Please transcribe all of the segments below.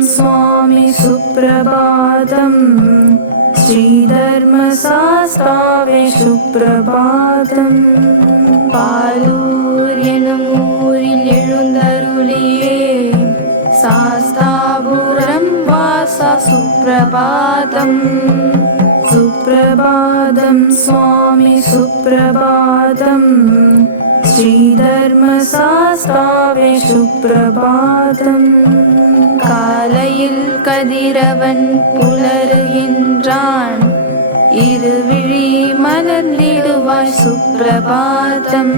स्वामी सुप्रभातं श्रीधर्मशास्त्रावे सुप्रभातं पालूर एनुम ஊரில் எழுந்தருளியே சாஸ்தாபுரம் வாசா சுப்ரபாதம் சுப்ரபாதம் சுவாமி சுப்ரபாதம் ஸ்ரீதர்மசாஸ்தாவே சுப்ரபாதம் காலையில் கதிரவன் புலருகின்றான் இருவிழி மலர்ந்திடுவாய் சுப்ரபாதம்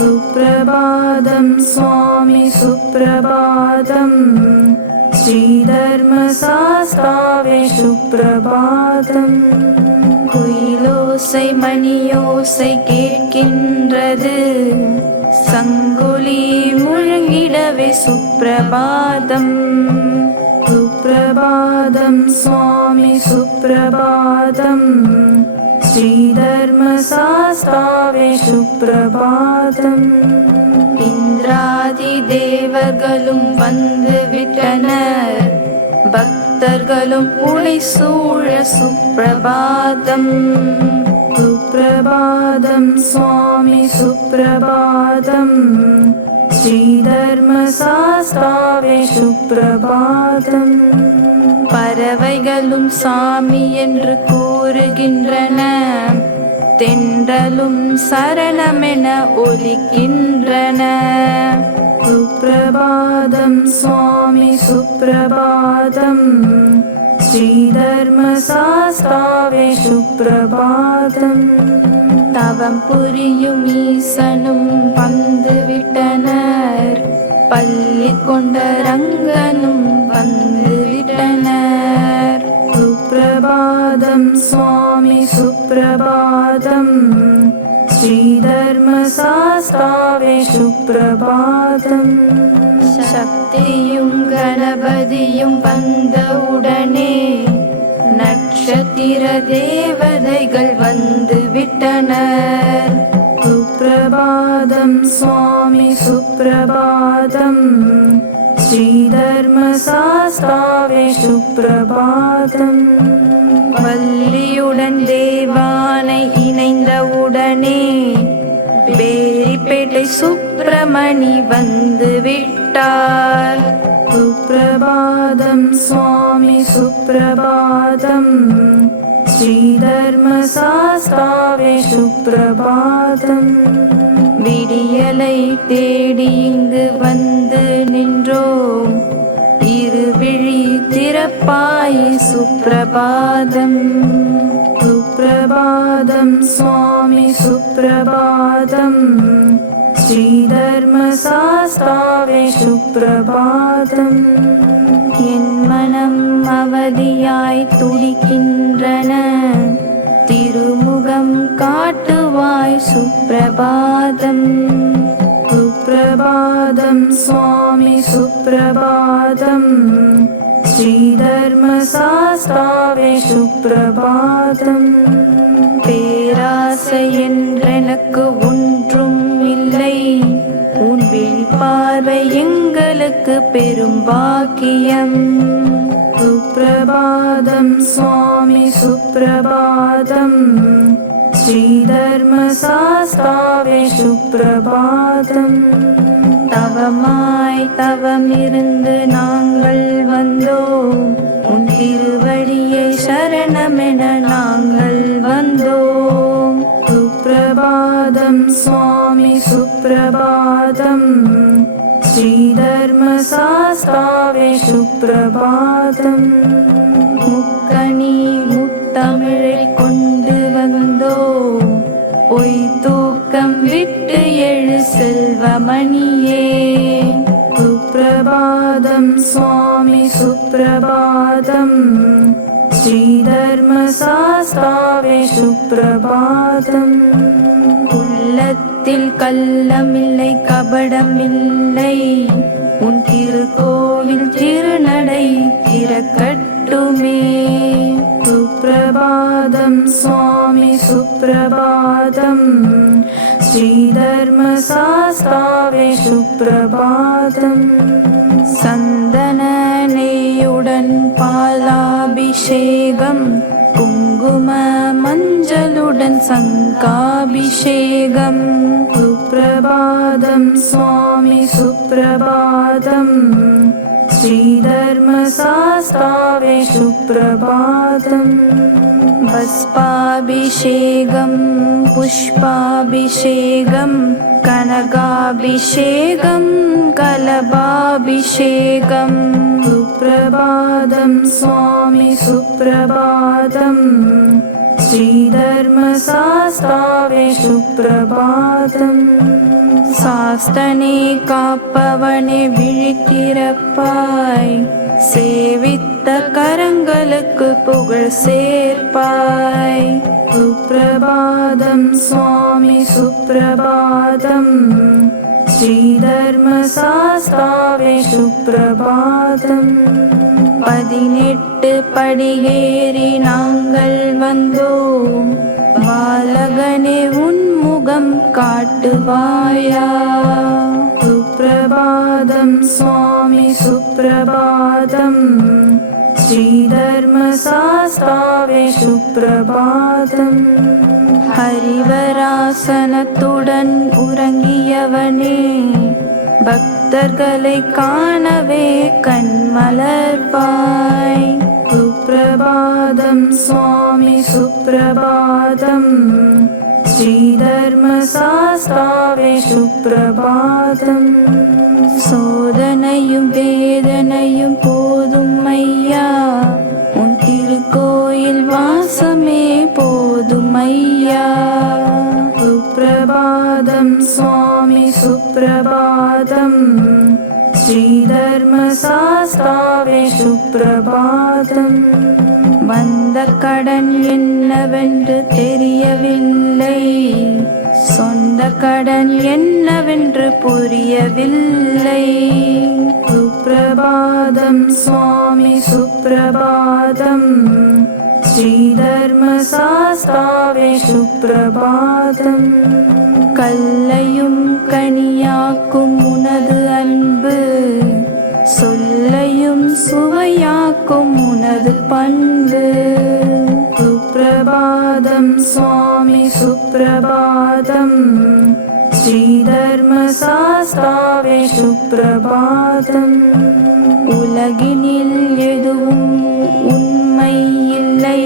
சுப்ரபாதம் சுவாமி சுப்ரபாதம் ஸ்ரீதர்மசாஸ்தாவே சுப்ரபாதம் குயிலோசை மணியோசை கேட்கின்றது சங்குலி முழங்கிடவே சுப்ரபாதம் சுப்ரபாதம் சுவாமி சுப்ரபாதம் ஸ்ரீதர்மசாஸ்தாவே சுப்ரபாதம் இந்திராதி தேவர்களும் வந்து விட்டனர் பக்தர்களும் புடை சூழ சுப்ரபாதம் சுப்ரபாதம் சுவாமி சுப்ரபாதம் ஸ்ரீதர்மசாஸ்தாவே சுப்ரபாதம் பறவைகளும் சாமி என்று கூறுகின்றன தென்றலும் சரணமென ஒலிக்கின்றன சுப்ரபாதம் சுவாமி சுப்ரபாதம் ஸ்ரீதர்மசாஸ்தாவே சுப்ரபாதம் தவம் புரியும் ஈசனும் வந்து விட்டனர் பள்ளி கொண்ட ரங்கனும் வந்து விட்டனர் சுப்ரபாதம் சுவாமி சுப்ரபாதம் ஸ்ரீதர்மசாஸ்தாவே சுப்ரபாதம் சக்தியும் கணபதியும் வந்தவுடனே நட்சத்திர தேவதைகள் வந்து விட்டனர் சுப்ரபாதம் சுவாமி சுப்ரபாதம் ஸ்ரீதர்மசாஸ்தாவே சுப்ரபாதம் வள்ளியுடன் தேவானை இணைந்தவுடனே பேரிப்பேட்டை சுப்பிரமணி வந்து விட்டார் சுப்ரபாதம் சுவாமி சுப்ரபாதம் ஸ்ரீதர்மசாஸ்தாவே சுப்ரபாதம் விடியலை தேடி இங்கு வந்து நின்றோம் இருவிழி திறப்பாய் சுப்ரபாதம் சுப்ரபாதம் சுவாமி சுப்ரபாதம் ஸ்ரீதர்மசாஸ்தாவே சுப்ரபாதம் என் மனம் அவதியாய் துடிக்கின்றன திருமுகம் காட்டுவாய் சுப்ரபாதம் சுப்ரபாதம் சுவாமி சுப்ரபாதம் ஸ்ரீதர்மசாஸ்தாவே சுப்ரபாதம் பேராசை என்றெனக்கு ஒன்றும் இல்லை உன் விழிப்பார்வை எங்களுக்கு பெரும் பாக்கியம் சுப்ரபாதம் சுவாமி சுப்ரபாதம் ஸ்ரீதர்மசாஸ்தாவே சுப்ரபாதம் தவமாய் தவமிருந்து நாங்கள் வந்தோம் உன் திருவடியை சரணமென நாங்கள் வந்தோம் சுப்ரபாதம் சுவாமி சுப்ரபாதம் ஸ்ரீதர்மசாஸ்தாவே சுப்ரபாதம் முக்கணி முத்தமிழை கொண்டு வந்தோம் பொய் தூக்கம் விட்டு எழு செல்வமணியே சுப்ரபாதம் சுவாமி சுப்ரபாதம் ஸ்ரீதர்மசாஸ்தாவே சுப்ரபாதம் உள்ளத்தில் கள்ளமில்லை கபடமில்லை உன் திருக்கோவில் திருநடை திறக்கட்டுமே சுப்ரபாதம் சுவாமி சுப்ரபாதம் ஸ்ரீதர்மசாஸ்தாவே சுப்ரபாதம் சந்தன சுந்தரத்துடன் பாலாபிஷேகம் குங்கும மஞ்சளுடன் சங்காபிஷேகம் சுப்ரபாதம் சுவாமி சுப்ரபாதம் श्रीधर्मशास्त्रावे सुप्रभातम् भस्माभिषेकं पुष्पाभिषेकं कनकाभिषेकं कलभाभिषेकं सुप्रभातं स्वामी सुप्रभातम् श्रीधर्मशास्त्रावे सुप्रभातम् சாஸ்தனே காப்பவனே விழித்திறப்பாய் சேவித்த கரங்களுக்கு புகழ் சேர்ப்பாய் சுப்ரபாதம் சுவாமி சுப்ரபாதம் ஸ்ரீதர்மசாஸ்தாவே சுப்ரபாதம் 18 படியேறி நாங்கள் வந்தோம் பாலகனே உன்முகம் காட்டுவாயா சுப்ரபாதம் சுவாமி சுப்ரபாதம் ஸ்ரீதர்மசாஸ்தாவே சுப்ரபாதம் ஹரிவராசனத்துடன் உறங்கியவனே பக்தர்களை காணவே கண்மலர்வாய் சுப்ரபாதம் சுவாமி சுப்ரபாதம் ஸ்ரீதர்மசாஸ்தாவே சுப்ரபாதம் சோதனையும் வேதனையும் போதும் ஐயா உன் திருக்கோயில் வாசமே போதும் ஐயா சுப்ரபாதம் சுவாமி சுப்ரபாதம் ஸ்ரீதர்மசாஸ்தாவே சுப்ரபாதம் வந்த கடன் என்னவென்று தெரியவில்லை சொந்த கடன் என்னவென்று புரியவில்லை சுப்ரபாதம் சுவாமி சுப்ரபாதம் ஸ்ரீதர்மசாஸ்தாவே சுப்ரபாதம் கல்லையும் கனியாக்கும் உனது அன்பு சொல்லையும் சுவையாக்கும் உனது பண்பு சுப்ரபாதம் சுவாமி சுப்ரபாதம் ஸ்ரீதர்மசாஸ்தாவே சுப்ரபாதம் உலகினில் எதுவும் உண்மை இல்லை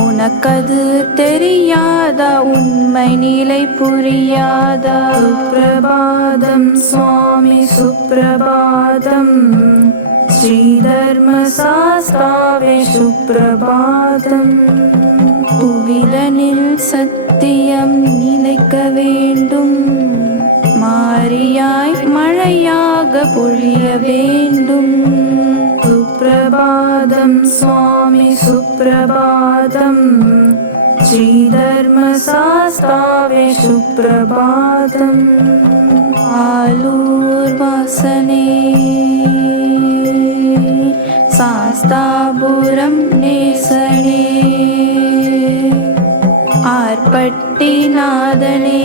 உனக்கது தெரியாதா உண்மை நிலை புரியாதா சுப்ரபாதம் சுவாமி சுப்ரபாதம் ஸ்ரீதர்மசாஸ்தாவே சுப்ரபாதம் புவிதனில் சத்தியம் நிலைக்க வேண்டும் மாரியாய் மழையாக பொழிய வேண்டும் சுப்ரபாதம் சுவாமி சுப்ரபாதம் ஸ்ரீதர்மசாஸ்தாவே சுப்ரபாதம் ஆலூர் வாசனே சாஸ்தாபுரம் நேசனே ஆர்பட்டி நாதனே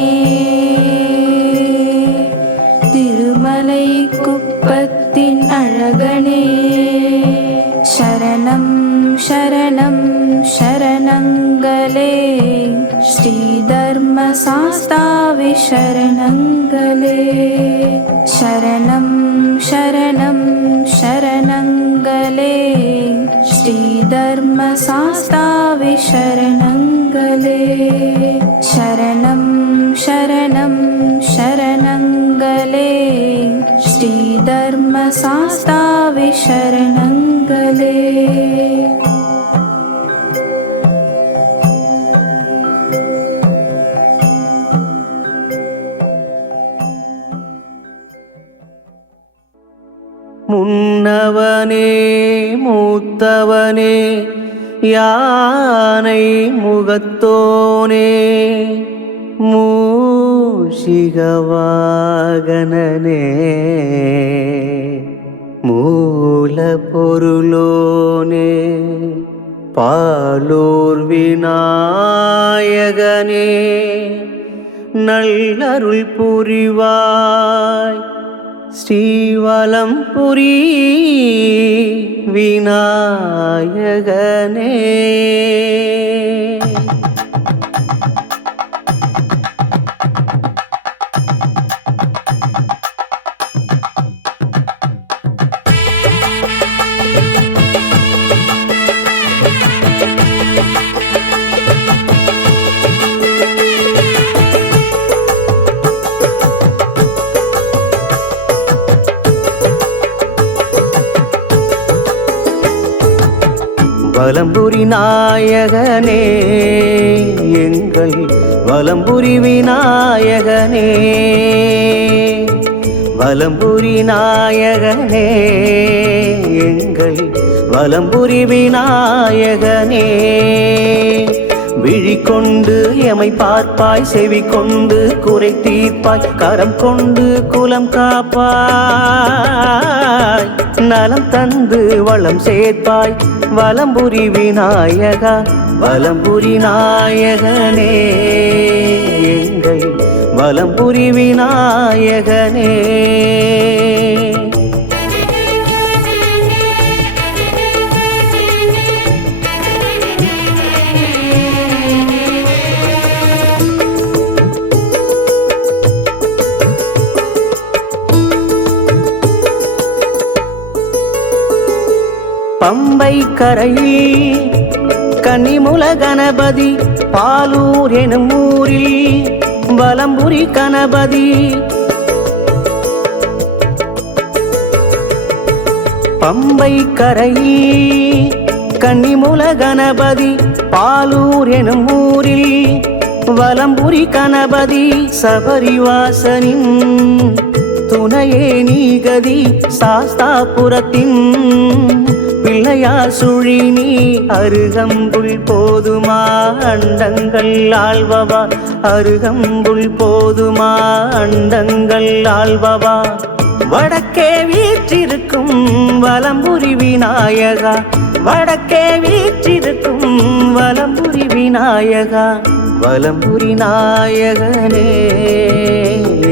திருமலை குப்பத்தின் அழகனே சரணம் சரணம் சரணங்களே ஸ்ரீதர்மசாஸ்தாவே சரணங்களே சரணம் சரணம் சரணங்களே ஸ்ரீதர்மசாஸ்தாவே சரணங்களே சரணம் சரணம் சரணங்களே ஸ்ரீதர்மசாஸ்தாவே சரணங்களே முன்னவனே மூத்தவனே யானை முகத்தோனே மூஷிகவாகனனே மூல பொருளோனே பாலூர் விநாயகனே நல்லருள் புரிவாய் ஸ்ரீவலம்புரி விநாயகனே. வலம்புரி நாயகனே எங்கள் வலம்புரி விநாயகனே. வலம்புரி நாயகனே எங்கள் வலம்புரி விநாயகனே. விழி கொண்டு எமை பார்ப்பாய், செவி கொண்டு குறை தீர்ப்பாய், கரம் கொண்டு குலம் காப்பாய், நலம் தந்து வளம் சேர்ப்பாய் வலம்புரி விநாயகா. வலம்புரி நாயகனே எங்கள் வலம்புரி விநாயகனே. பம்பை கரையில் கன்னிமுல கணபதி, பாலூர் எனும் ஊரில் வலம்புரி கணபதி. பம்பை கரையில் கன்னிமுல கணபதி, பாலூர் எனும் ஊரில் வலம்புரி கணபதி. சபரிவாசனின் துணையே நீகதி, சாஸ்தாபுரத்தின் பிள்ளையா சுழி நீ. அருகம்புல் போதுமா அண்டங்கள் ஆள்பவா, அருகம்புல் போதுமா அண்டங்கள் ஆள்பவா. வடக்கே வீற்றிருக்கும் வலம்புரி விநாயகா, வடக்கே வீற்றிருக்கும் வலம்புரி விநாயகா. வலம்புரி நாயகனே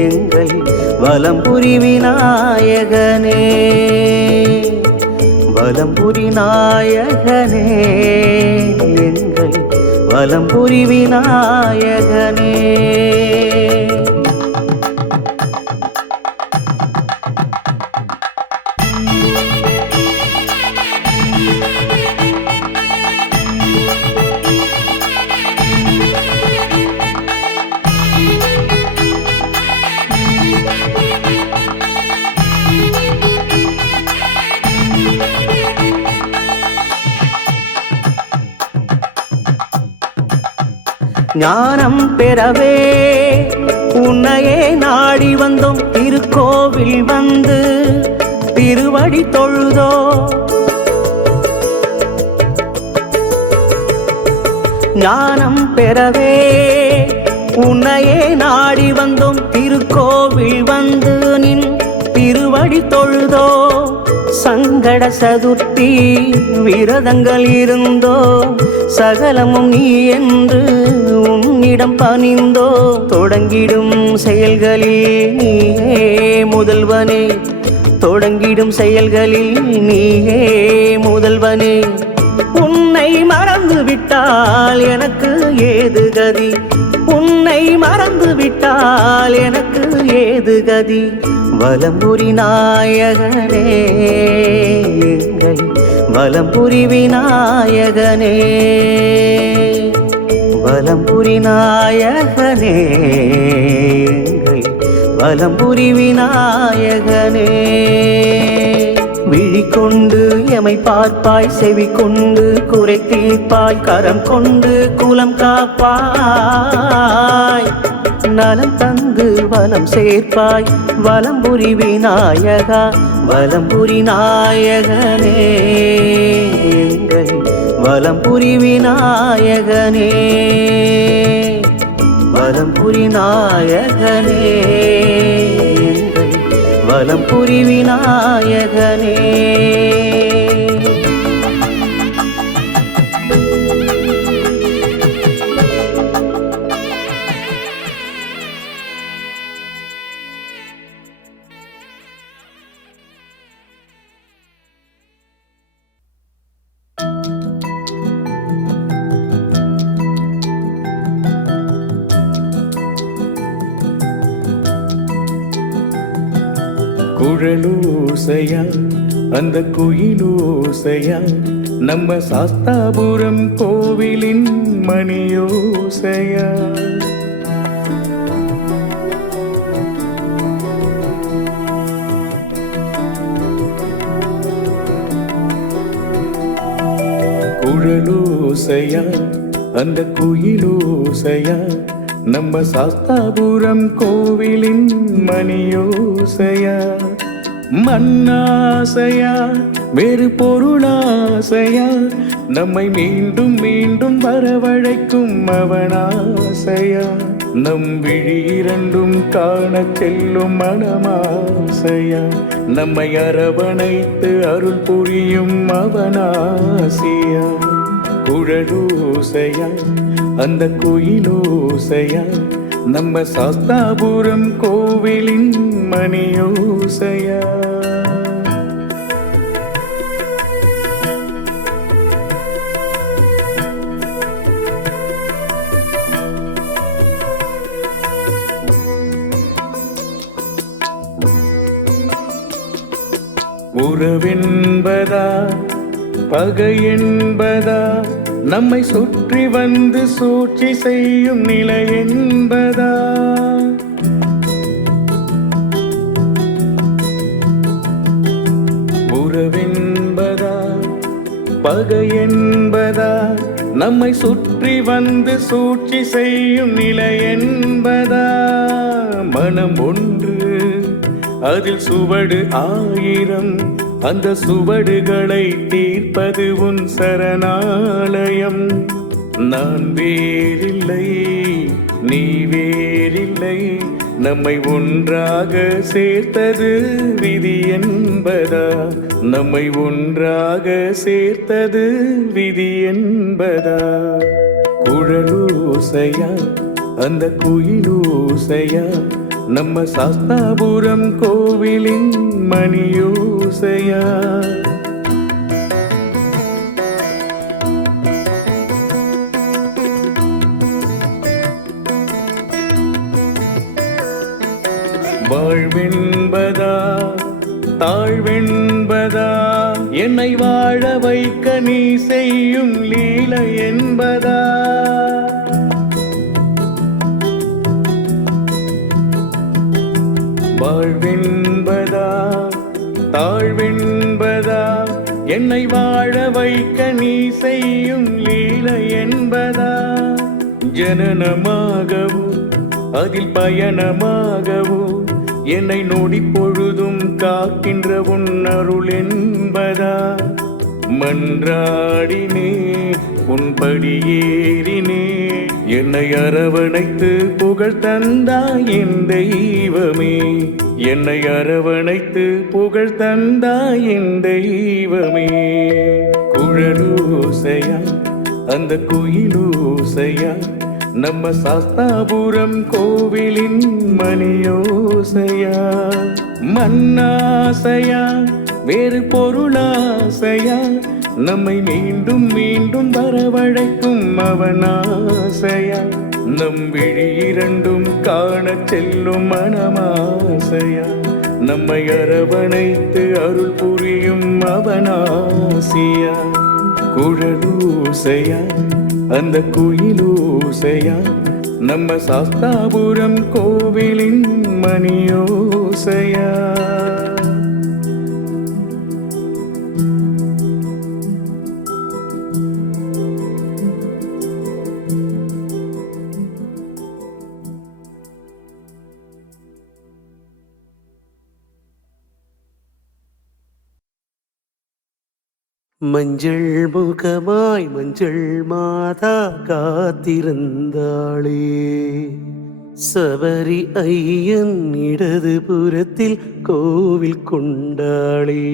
எங்கள் வலம்புரி விநாயகனே. வலம்புரி நாயகனே எங்கள் வலம்புரி விநாயகனே. ஞானம் பெறவே உன்னையே நாடி வந்தோம், திருக்கோவில் வந்து திருவடி தொழுதோ. ஞானம் பெறவே உன்னையே நாடி வந்தோம், திருக்கோவில் வந்து நின் திருவடி தொழுதோ. சங்கட சதுர்த்தி விரதங்கள் இருந்தோ, சகலமும் நீ என்று உன்னிடம் பணிந்தோ. தொடங்கிடும் செயல்களில் நீயே முதல்வனே, தொடங்கிடும் செயல்களில் நீயே முதல்வனே. உன்னை மறந்து விட்டால் எனக்கு ஏது கதி, உன்னை மறந்து விட்டால் எனக்கு ஏது கதி. வலம்புரி நாயகனே எங்கள் வலம்புரி விநாயகனே. வலம்புரி நாயகனே எங்கள் வலம்புரி விநாயகனே. விழி கொண்டு எமை பார்ப்பாய், செவி கொண்டு குறை தீர்ப்பாய், கரம் கொண்டு குலம் காப்பாய், நலம் தந்து வலம் சேர்ப்பாய் வலம்புரி விநாயகா. வலம்புரி நாயகனே எங்கள் வலம்புரி விநாயகனே. வலம்புரி நாயகனே எங்கள் வலம்புரி விநாயகனே. குழலோசையா அந்த குயிலோசையா நம்ம சாஸ்தாபுரம் கோவிலின் மணியோசையா. குழலோசையா அந்த குயிலோசையா நம்ம சாஸ்தாபுரம் கோவிலின் மணியோசையா. மண்ணாசையா வேறு பொருளாசையா நம்மை மீண்டும் மீண்டும் வரவழைக்கும் அவனாசையா. நம் விழி இரண்டும் காண செல்லும் மனமாசையா நம்மை அரவணைத்து அருள் புரியும் அவனாசியா. குழலோசையா அந்த குயிலோசையா நம்ம சாஸ்தாபுரம் கோவிலின் மணியோசையா. உறவென்பதா பகை என்பதா நம்மை சுற்றி வந்து சூழ்ச்சி செய்யும் நிலை என்பதா. உறவென்பதா பகை என்பதா நம்மை சுற்றி வந்து சூழ்ச்சி செய்யும் நிலை என்பதா. மனம் ஒன்று அதில் சுவடு ஆயிரம் அந்த சுவடுகளை தீர்ப்பது உன் சரணாலயம். நான் வேறில்லை நீ வேறில்லை நம்மை ஒன்றாக சேர்த்தது விதி என்பதா. நம்மை ஒன்றாக சேர்த்தது விதி என்பதா. குழலோசையா அந்த குயிலோசையா நம்ம சாஸ்தாபுரம் கோவிலின் மணியோசையா. வாழ்வென்பதா தாழ்வென்பதா என்னை வாழ வைக்க நீ செய்யும் லீலை என்பதா. வாழ்வென்பதா தாழ்வென்பதா என்னை வாழ வைக்க நீ செய்யும் லீலை என்பதா. ஜனனமாகவோ அதில் பயணமாகவோ என்னை நொடி பொழுதும் காக்கின்ற உன் அருள் என்பதா. மன்றாடினே உன் படியேறினே என்னை அரவணைத்து புகழ் தந்தாய் என் தெய்வமே. என்னை அரவணைத்து புகழ் தந்தாய் என் தெய்வமே. குழலோசையா அந்த குயிலோசையா நம்ம சாஸ்தாபுரம் கோவிலின் மணியோசையா. மண்ணாசையா வேறு பொருளாசையா நம்மை மீண்டும் மீண்டும் வரவழைக்கும் அவனாசையா. நம் விழி இரண்டும் காண செல்லும் மனமாசையா நம்மை அரவணைத்து அருள் புரியும் அவனாசியா. குழலோசையா அந்த குயிலோசையா நம்ம சாஸ்தாபுரம் கோவிலின் மணியோசையா. மஞ்சள் முகமாய் மஞ்சள் மாதா காத்திருந்தாளே. சபரி ஐயன் இடது புறத்தில் கோவில் கொண்டாளே.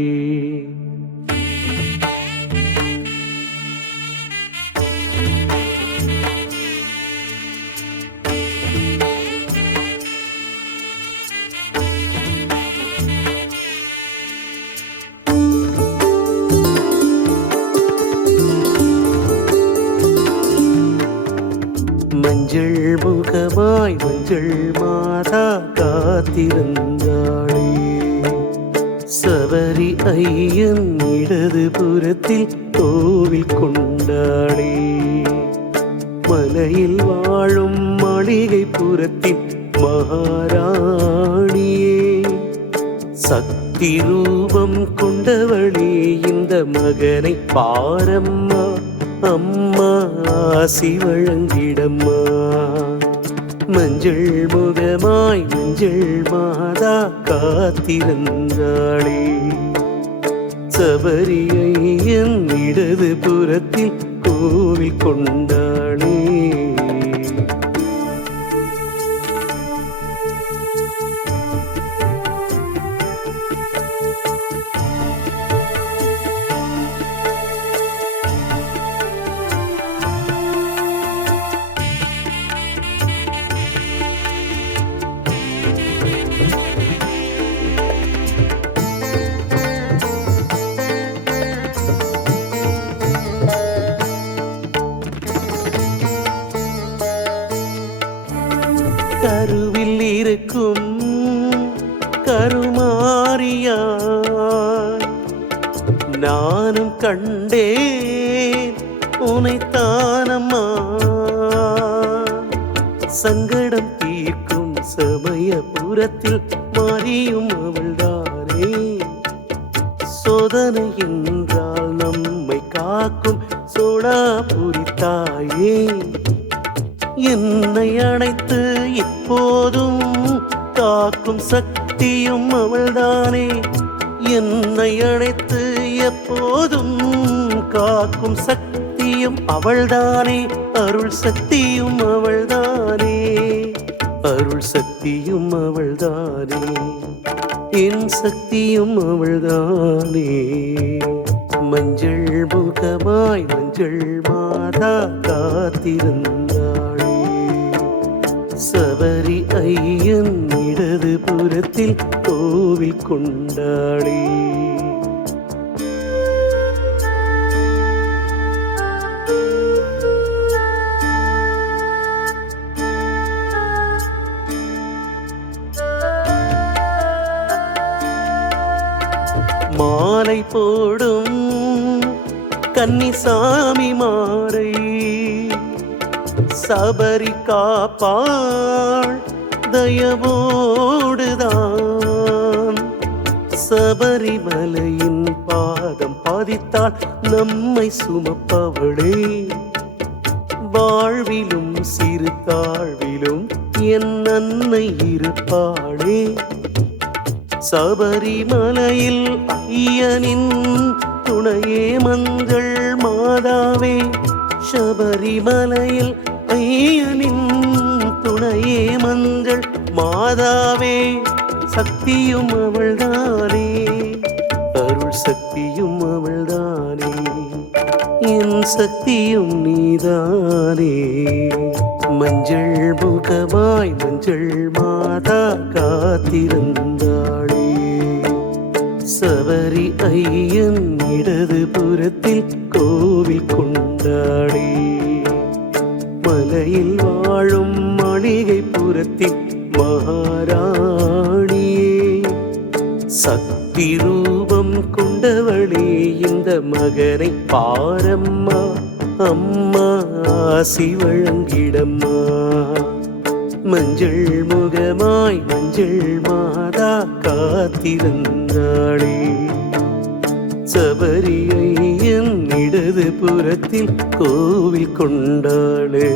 மஞ்சள் முகமாய் மஞ்சள் மாதா காத்திருந்தாளே. ஐயன் இடது புறத்தில் கோவில் கொண்டாளே. மலையில் வாழும் மாளிகை புறத்தின் மகாராணியே, சக்தி ரூபம் கொண்டவளே இந்த மகனை பாரம்மா. அம்மா ஆசி வழங்கிடம்மா. மஞ்சள் முகமாய் மஞ்சள் மாதா காத்திருந்தாளே. சபரி ஐயன் இடது புறத்தில் கோவில் கொண்டாளே. கருவில் இருக்கும் கருமாரியாய் நானும் கண்டேன் உனைத்தானம்மா. சங்கடம் தீர்க்கும் சமயபுரத்தில் மாறியும் அவள்தானே. சோதனை என்றால் நம்மை காக்கும் சோடாபுரி தாயே. என்னை அணைத்து இப்போதும் காக்கும் சக்தியும் அவள்தானே. என்னை அணைத்து எப்போதும் காக்கும் சக்தியும் அவள்தானே. அருள் சக்தியும் அவள்தானே. அருள் சக்தியும் அவள்தானே. என் சக்தியும் அவள்தானே. மஞ்சள் முகமாய் மஞ்சள் மாதா காத்திருந்தாளே. சபரி ஐயன் இடது புறத்தில் கோவில் கொண்டாளே. மாலை போடும் கன்னிசாமி மாறை சபரி காப்பாள் தயவோடுதான். சபரிமலையின் பாதம் பாதித்தாள் நம்மை சுமப்பவளே. வாழ்விலும் சிறு தாழ்விலும் என் அன்னை இருப்பாளே. சபரிமலையில் ஐயனின் துணையே மஞ்சள் மாதாவே. சபரிமலையில் ஐயனின் துணையே மஞ்சள் மாதாவே. சக்தியும் அவள்தானே. அருள் சக்தியும் அவள்தானே. என் சக்தியும் நீதானே. மஞ்சள் முகமாய் மஞ்சள் மாதா காத்திருந்தாளே. சபரி ஐயன் இடது புறத்தில் கோவில் கொண்டாளே. மலையில் வாழும் மாளிகை புறத்தின் மகாராணியே, சக்தி ரூபம் கொண்டவளே இந்த மகனை பாரம்மா. அம்மா ஆசி வழங்கிடம்மா. மஞ்சள் முகமாய் மஞ்சள் மாதா காத்திருந்தாளே. சபரி ஐயன் இடது புறத்தில் கோவில் கொண்டாளே.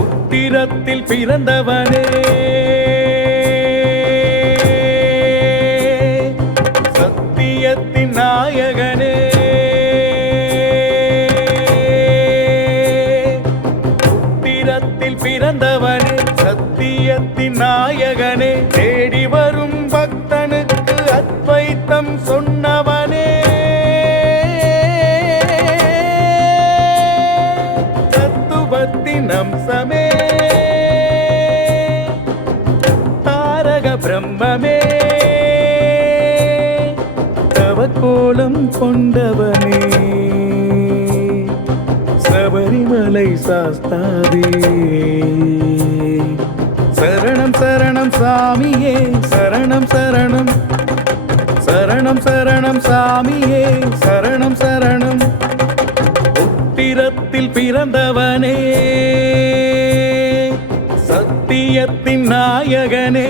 உத்திரத்தில் பிறந்தவனே, சத்தியத்தின் நாயகனே. உத்திரத்தில் பிறந்தவனே, சத்தியத்தின் நாயகனே. கோலம் கொண்டவனே சபரிமலை சாஸ்தாவே சரணம் சரணம் சாமியே சரணம் சரணம் சரணம் சரணம் சாமியே சரணம் சரணம் உத்திரத்தில் பிறந்தவனே சத்தியத்தின் நாயகனே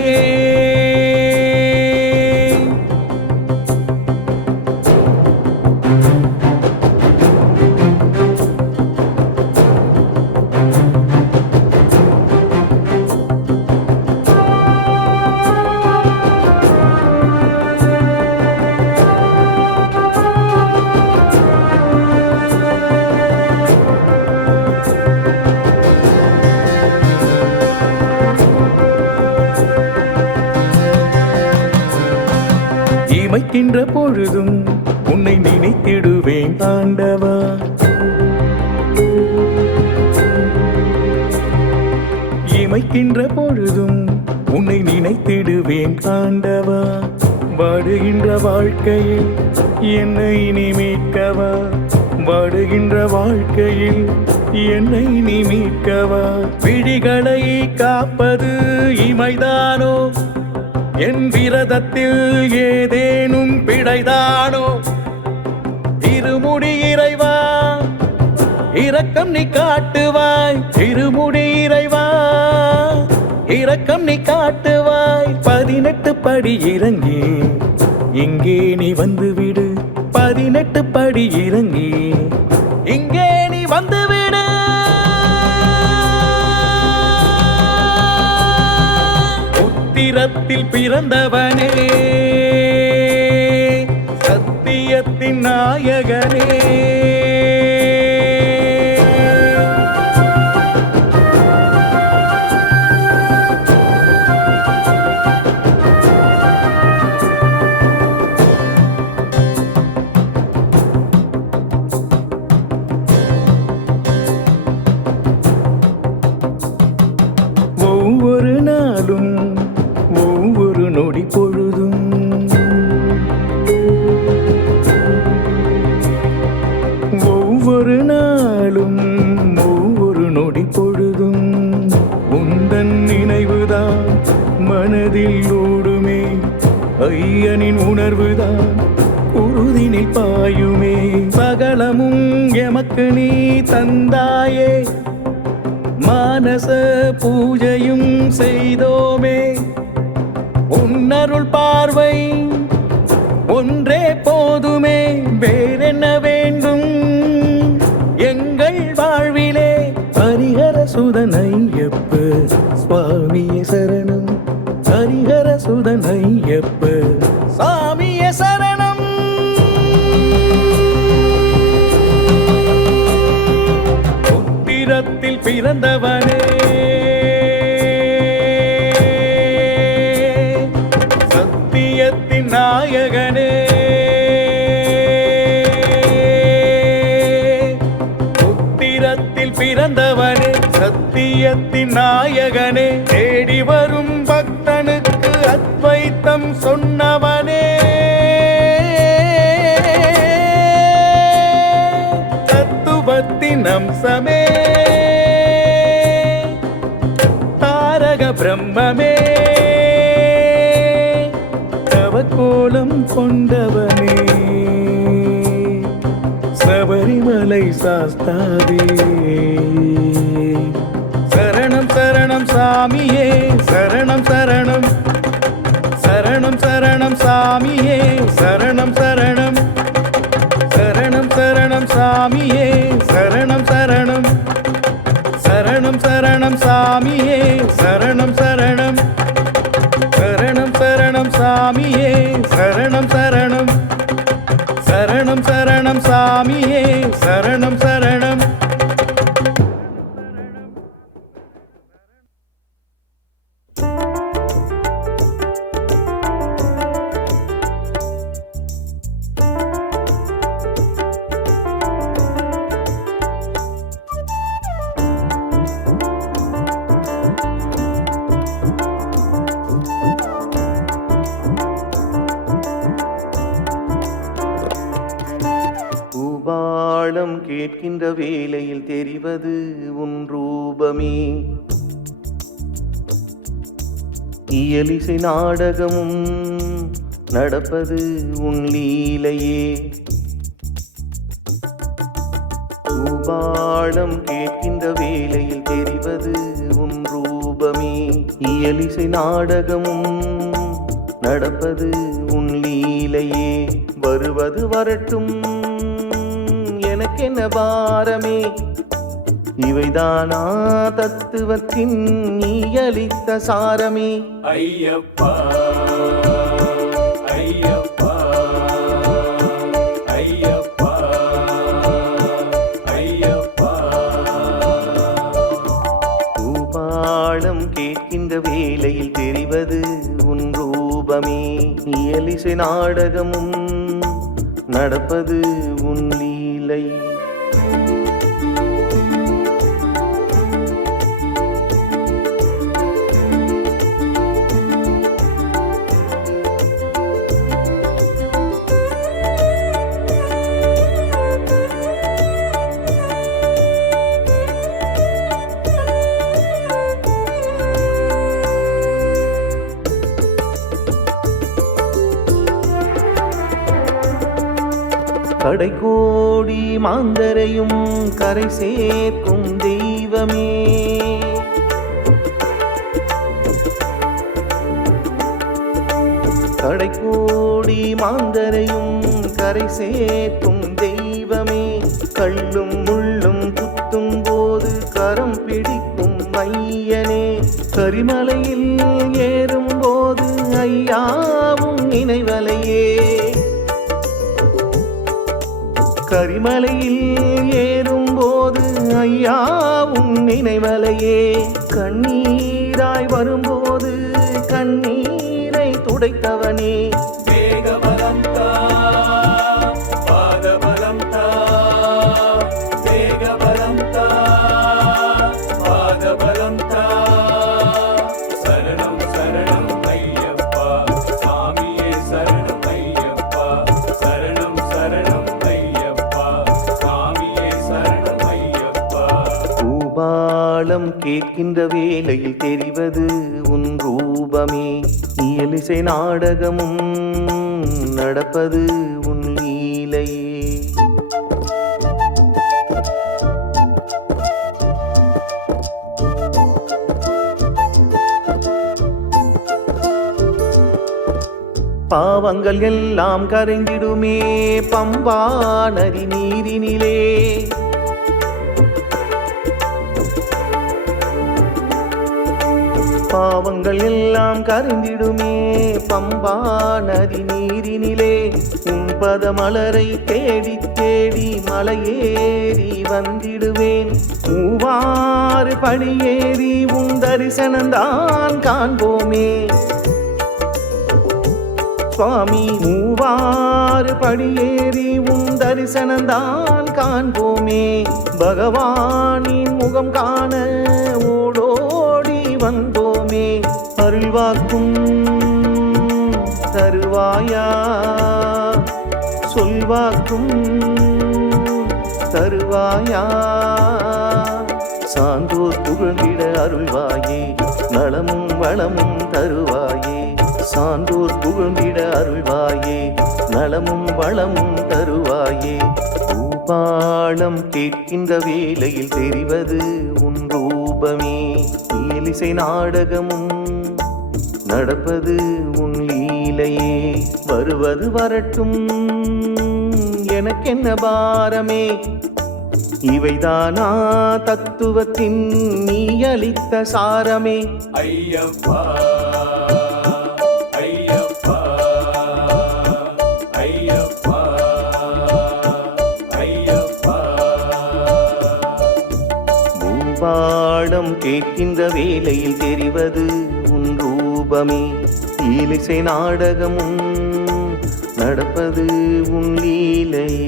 இமைக்கின்ற பொழுதும் உன்னை நினைத்திடுவேன் ஆண்டவா இமைக்கின்ற பொழுதும் உன்னை நினைத்திடுவேன் ஆண்டவா வாடுகின்ற வாழ்க்கையில் என்னை நீ மீட்கவா வாடுகின்ற வாழ்க்கையில் என்னை நீ மீட்கவா விழிகளை காப்பது இமைதானோ என் விரதத்தில் ஏதேனும் பிழைதானோ இருமுடி இறைவா இரக்கம் நீ காட்டுவாய் இருமுடி இறைவா இரக்கம் நீ காட்டுவாய் 18 படி இறங்கி இங்கே நீ வந்துவிடு 18 படி இறங்கி இங்கே நீ வந்துவிடு உத்திரத்தில் பிறந்தவனே சத்தியத்தின் நாயகனே ஒவ்வொரு நாளும் ஒவ்வொரு நொடி பொழுதும் ஒவ்வொரு நாளும் ஒவ்வொரு நொடி பொழுதும் உந்தன் நினைவுதான் மனதில் ஓடுமே ஐயனின் உணர்வுதான் உறுதினில் பாயுமே சகலமும் எமக்கு நீ தந்தாயே மானச பூஜையும் செய்தோமே உன்னருள் பார்வை ஒன்றே போதுமே வேறென்ன வேண்டும் எங்கள் வாழ்விலே ஹரிஹர சுதன் ஐயப்ப சுவாமியே சரணம் ஹரிஹர சுதன் ஐயப்ப சாமியே சரணம் உத்திரத்தில் பிறந்தவனே சத்தியத்தின் நாயகனே உத்திரத்தில் பிறந்தவனே சத்தியத்தின் நாயகனே தேடி வரும் பக்தனுக்கு அத்வைத்தம் சொன்னவனே தத்துவத்தின் அம்சமே தாரக பிரம்மமே கோலம் கொண்டவனே சபரிமலை சாஸ்தாவே சரணம் சரணம் சாமியே சரணம் சரணம் சரணம் சரணம் சாமியே சரணம் சரணம் சரணம் சரணம் சாமியே சரணம் சரணம் சரணம் சரணம் சாமியே சரணம் சரணம் சரணம் சரணம் சாமியே சரணம் சரணம் சரணம் சரணம் சாமியே சரணம் சரணம் பூபாளம் கேட்கின்ற வேளையில் தெரிவது உன் ரூபமே. இயலிசை நாடகமும் நடப்பது உன் லீலையே. பூபாளம் கேட்கின்ற வேளையில் தெரிவது உன் ரூபமே. இயலிசை நாடகமும் நடப்பது உன் லீலையே. வருவது வரட்டும் எனக்கென்ன பாரமே. இவைதானா தத்துவத்தின் நீ அளித்த சாரமே. ஐயப்பா ஐயப்பா ஐயப்பா ஐயப்பா. பூபாளம் கேட்கின்ற வேளையில் தெரிவது உன் ரூபமே. இயலிசை நாடகமும் நடப்பது உன் லீலை. கடைக்கோடி மாந்தரையும் கரை சேர்க்கும் தெய்வமே. கடைக்கோடி மாந்தரையும் கரை சேர்க்கும் தெய்வமே. கள்ளும் முள்ளும் குத்தும் போது கரம் பிடிக்கும் ஐயனே. கரிமலையில் ஏறும் போது ஐயாவும் நினைவலையே. கரிமலையில் ஏறும் போது ஐயாவும் நினைவலையே. கண்ணீராய் வரும்போது கண்ணீரை துடைத்தவனே. வேகபலம் தா பாதபலம் தா. வேகபலம் தா பாதபலம் தா. சரணம் சரணம் ஐயப்பா சாமியே சரணம் ஐயப்பா. சரணம் சரணம் பூபாளம் கேட்கின்ற வேளையில் தெரிவது உன் ரூபமே. இயலிசை நாடகமும் நடப்பது உன் லீலையே. பாவங்கள் எல்லாம் கரைந்திடுமே பம்பா நதி நீரினிலே. பாவங்கள் எல்லாம் கரைந்திடுமே பம்பா நதி நீரினிலே. உன் பதமலரை தேடி தேடி மலையேறி வந்திடுவேன். மூவாறு படியேறி உன் தரிசனந்தான் காண்போமே. சுவாமி மூவாறு படியேறி உன் தரிசனந்தான் காண்போமே. பகவானின் முகம் காண ஓடோடி வந்தோமே. அருள்வாக்கும் தருவாயா சொல்வாக்கும் தருவாயா. சான்றோர் புகழ்ந்திட அருள்வாயே நலமும் வளமும் தருவாயே. சான்றோர் புகழ்ந்திட அருள்வாயே நலமும் வளமும் தருவாயே. பூபாளம் கேட்கின்ற வேளையில் தெரிவது உன் ரூபமே. இயலிசை நாடகமும் நடப்பது உன் லீலையே. வருவது வரட்டும் எனக்கென்ன பாரமே. இவைதானா தத்துவத்தின் நீ அளித்த சாரமே. ஐயப்பா பூபாளம் கேட்கின்ற வேளையில் தெரிவது உன் ரூபமே. இயலிசை நாடகமும் நடப்பது உன் லீலையே.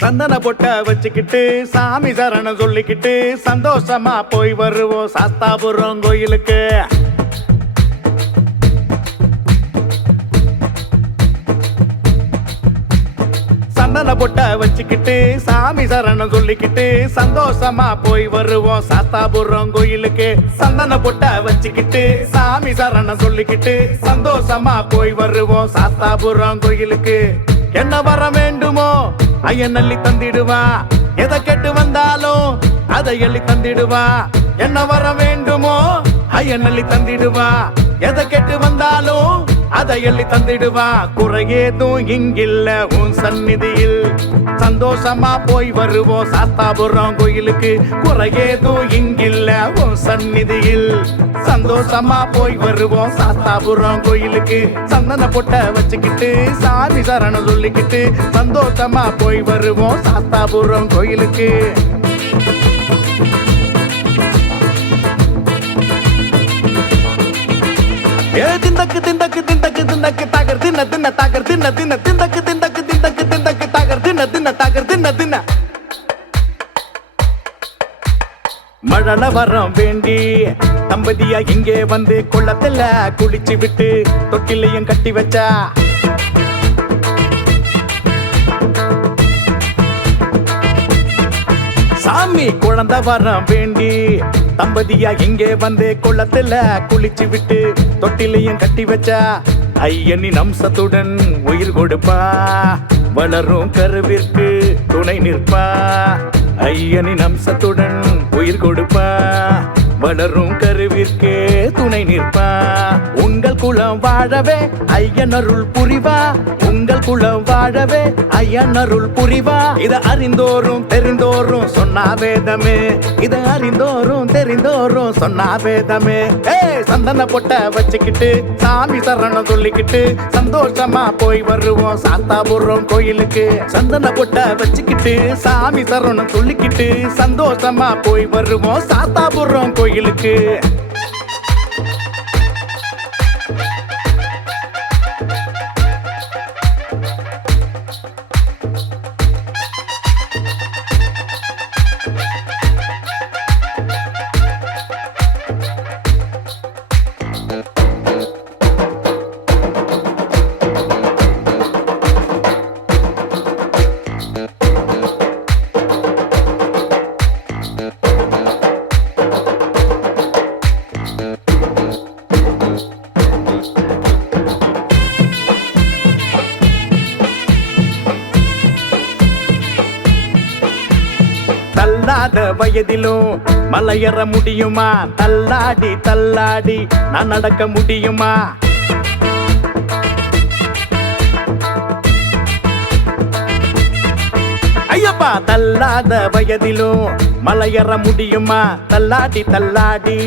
சந்தன பொட்ட வச்சுக்கிட்டு சாமி சரணம் சொல்லிக்கிட்டு சந்தோஷமா போய் வருவோம் சாஸ்தாபுரம் கோயிலுக்கு. சந்தன பொட்ட வச்சுக்கிட்டு சாமி சரணம் சொல்லிக்கிட்டு சந்தோஷமா போய் வருவோம் சாஸ்தாபுரம் கோயிலுக்கு. சந்தன பொட்ட வச்சுக்கிட்டு சாமி சரணம் சொல்லிக்கிட்டு சந்தோஷமா போய் வருவோம் சாஸ்தாபுரம் கோயிலுக்கு. என்ன வர வேண்டுமோ ஐயன் அள்ளி தந்திடுவா, எதை கேட்டு வந்தாலும் அதை எள்ளி தந்திடுவா. என்ன வர வேண்டுமோ ஐயன் அள்ளி தந்திடுவா, எதை கேட்டு வந்தாலும் அதை எள்ளி தந்திடுவா. குறையேதும் இங்கில்ல உன் சந்நிதியில், சந்தோஷமா போய் வருவோம் சாஸ்தாபுரம் கோயிலுக்கு. குறையேதும் இங்கில்ல உன் சந்நிதியில், சந்தோஷமா போய் வருவோம் சாஸ்தாபுரம் கோயிலுக்கு. சந்தன பொட்ட வச்சுக்கிட்டு சாமி சரணம் சொல்லிக்கிட்டு சந்தோஷமா போய் வருவோம் சாஸ்தாபுரம் கோயிலுக்கு. திண்டக்கு திண்டக்கு திண்டக்கு திண்டக்கு தாகர் தின்ன தின்ன தாகர் தின்ன தின்ன திண்டக்கு திண்டக்கு திண்டக்கு திண்டக்கு தாகர் தின்ன தின்ன தாகர் தின்ன தின்ன. மழல வரம் வேண்டி தம்பதியா இங்கே வந்து கொள்ளத்துல குளிச்சு விட்டு தொட்டிலையும் கட்டி வச்சா. சாமி குழந்தை வரம் வேண்டி தம்பதியா இங்கே வந்து குளத்துல குளிச்சு விட்டு தொட்டிலையும் கட்டி வச்சா. ஐயனின் அம்சத்துடன் உயிர் கொடுப்பா, வளரும் கருவிற்கு துணை நிற்பா. ஐயனின் அம்சத்துடன் உயிர் கொடுப்பா, வளரும் கருவிற்கே துணை நிற்பா. உங்கள் குலம் வாழவே ஐயன் அருள் புரிவா, உங்கள் குலம் வாழவே ஐயன் அருள் புரிவா. இதை அறிந்தோறும் தெரிந்தோறும் சொன்னா வேதமே, இதை அறிந்தோறும் தெரிந்தோறும் சொன்னா வேதமே. சந்தன பொட்ட வச்சுக்கிட்டு சாமி சரணம் சொல்லிக்கிட்டு சந்தோஷமா போய் வருவோம் சாஸ்தாபுரம் கோயிலுக்கு. சந்தன பொட்ட வச்சுக்கிட்டு சாமி சரணம் சொல்லிக்கிட்டு சந்தோஷமா போய் வருவோம் சாஸ்தாபுரம் கோயிலுக்கு. தள்ளாத வயதிலும் மலையேற முடியுமா, தள்ளாடி தள்ளாடி நான் நடக்க முடியுமா. ஐயப்பா தள்ளாத வயதிலும் மலையேற முடியுமா, தள்ளாடி தள்ளாடி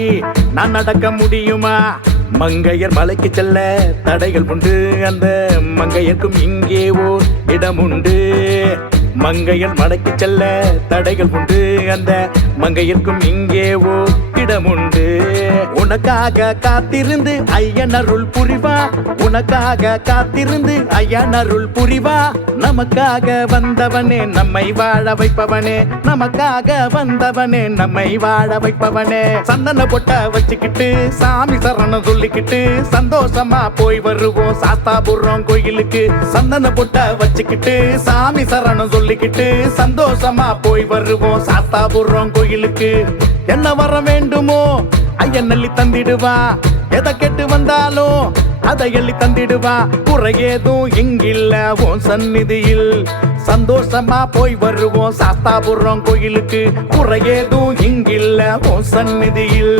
நான் நடக்க முடியுமா. மங்கையர் மலைக்கு செல்ல தடைகள் உண்டு, அந்த மங்கையர்க்கும் இங்கே ஓர் இடம் உண்டு. மங்கையர் மலைக்கு செல்ல தடைகள் உண்டு, அந்த மங்கையர்க்கும் இங்கே ஓர் இடம் உண்டு. உனக்காக காத்திருந்து ஐயன் அருள் புரிவா, உனக்காக காத்திருந்து ஐயன் அருள் புரிவா. நமக்காக வந்தவனே நம்மை வாழ வைப்பவனே, நமக்காக வந்தவனே நம்மை வாழ வைப்பவனே. சந்தன பொட்ட வச்சுக்கிட்டு சாமி சரணம் சொல்லிக்கிட்டு சந்தோஷமா போய் வருவோம் சாஸ்தாபுரம் கோயிலுக்கு. சந்தன பொட்ட வச்சுக்கிட்டு சாமி சரணம் சொல்லிக்கிட்டு சந்தோஷமா போய் வருவோம் சாஸ்தாபுரம் கோயிலுக்கு. என்ன வர வேண்டுமோ ஐயன் அள்ளி தந்திடுவா, எதை கேட்டு வந்தாலும் அதை எள்ளி தந்திடுவா. குறையேதும் இங்கில்ல உன் சந்நிதியில், சந்தோஷமா போய் வருவோம் சாஸ்தாபுரம் கோயிலுக்கு. குறையேதும் இங்கில்ல உன் சந்நிதியில்,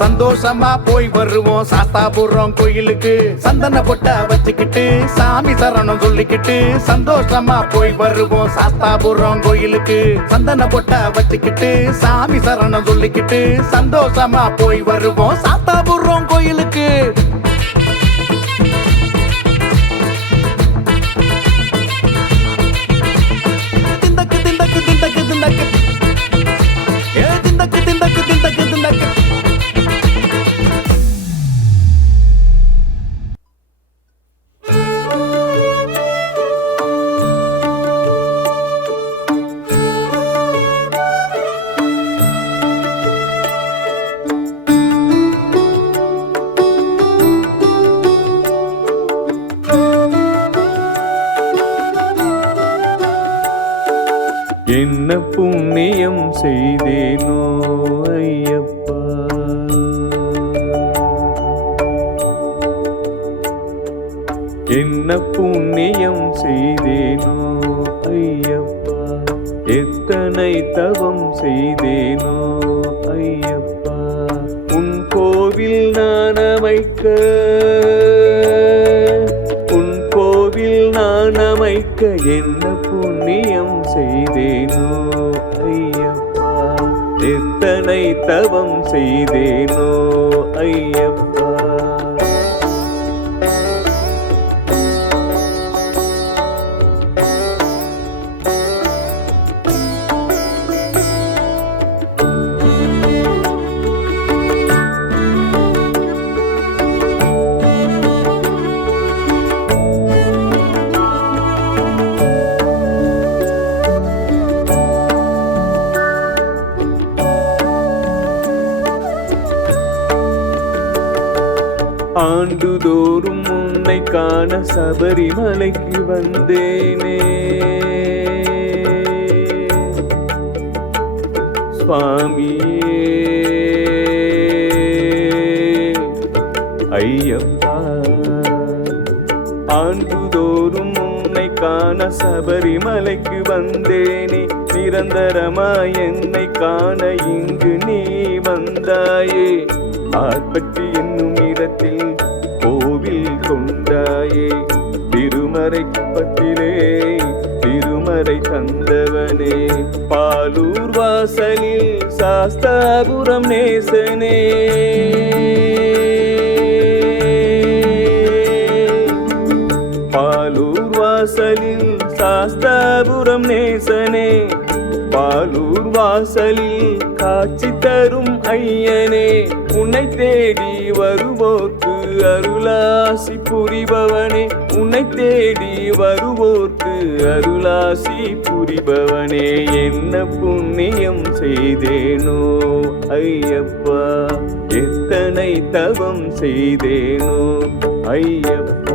சந்தோஷமா போய் வருவோம் சாஸ்தாபுரம் கோயிலுக்கு. சந்தன பொட்ட வச்சுக்கிட்டு சாமி சரணம் சொல்லிக்கிட்டு சந்தோஷமா போய் வருவோம் சாஸ்தாபுரம் கோயிலுக்கு. சந்தன பொட்ட வச்சுக்கிட்டு சாமி சரணம் சொல்லிக்கிட்டு சந்தோஷமா போய் வருவோம் சாஸ்தாபுரம் கோயிலுக்கு. திண்டக்கு திண்டக்கு திண்டக்கு திண்டக்கு திண்டக்கு திண்டக்கு திண்டக்கு திண்டக்கு. செய்தேனோ ஐயப்பா. என்ன புண்ணியம் செய்தேனோ ஐயப்பா, எத்தனை தவம் செய்தேனோ ஐயப்பா. உன் கோவில் நான் அமைக்க, உன் கோவில் நான் அமைக்க என்ன புண்ணியம் செய்தேனோ ஐயப்பா, எத்தனை தவம் செய்தேனோ ஐயப்பா. ஆண்டுதோறும் உன்னை காண சபரிமலைக்கு வந்தேனே சுவாமியே ஐயப்பா. ஆண்டுதோறும் உன்னை காண சபரிமலைக்கு வந்தேனே, நிரந்தரமாய் என்னை காண இங்கு நீ வந்தாயே. ஆர்ப்பட்டி என்னும் இடத்தில் கோவில் கொண்டாயே, திருமறை பத்திலே திருமறை தந்தவனே. பாலூர் வாசலில் சாஸ்தாபுரம் நேசனே, பாலூர் வாசலில் சாஸ்தாபுரம் நேசனே. பாலூர் வாசலில் காட்சி தரும் ஐயனே, உன்னை தேடி வருவோர்க்கு அருளாசி புரிபவனே. உன்னை தேடி வருவோர்க்கு அருளாசி புரிபவனே. என்ன புண்ணியம் செய்தேனோ ஐயப்பா, எத்தனை தவம் செய்தேனோ ஐயப்பா.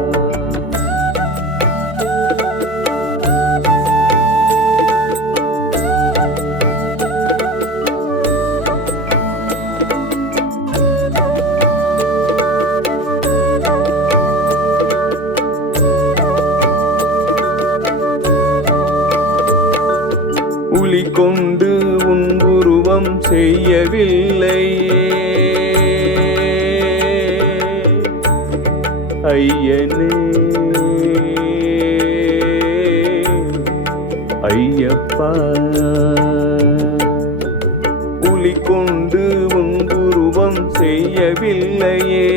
உளி கொண்டு உன் உருவம் செய்யவில்லையே ஐயனே ஐயப்பா. உளி கொண்டு உன் உருவம் செய்யவில்லையே,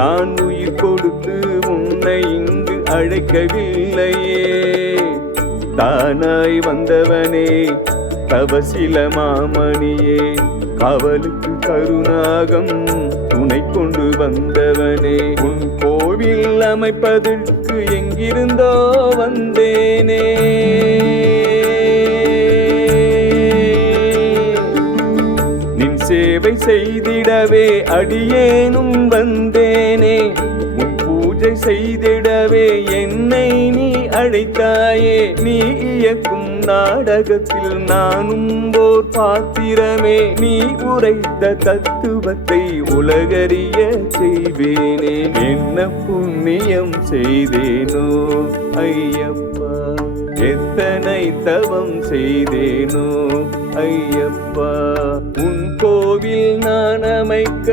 நான் உயிர் கொடுத்து உன்னை இங்கு அழைக்கவில்லையே. தானாய் வந்தவனே தவசில மாமணியே, காவலுக்கு கருணாகம் துணை கொண்டு வந்தவனே. உன் கோவில் அமைப்பதற்கு எங்கிருந்தோ வந்தேனே, நின் சேவை செய்திடவே அடியேனும் வந்தேனே. உன் பூஜை செய்திடவே என்னை நீ அழைத்தாயே. நீ இயக்கும் நாடகத்தில் நானும் ஓர் பாத்திரமே, நீ உரைத்த தத்துவத்தை உலகறிய செய்வேனே. என்ன புண்ணியம் செய்தேனோ ஐயப்பா, எத்தனை தவம் செய்தேனோ ஐயப்பா. உன் கோவில் நான் அமைக்க,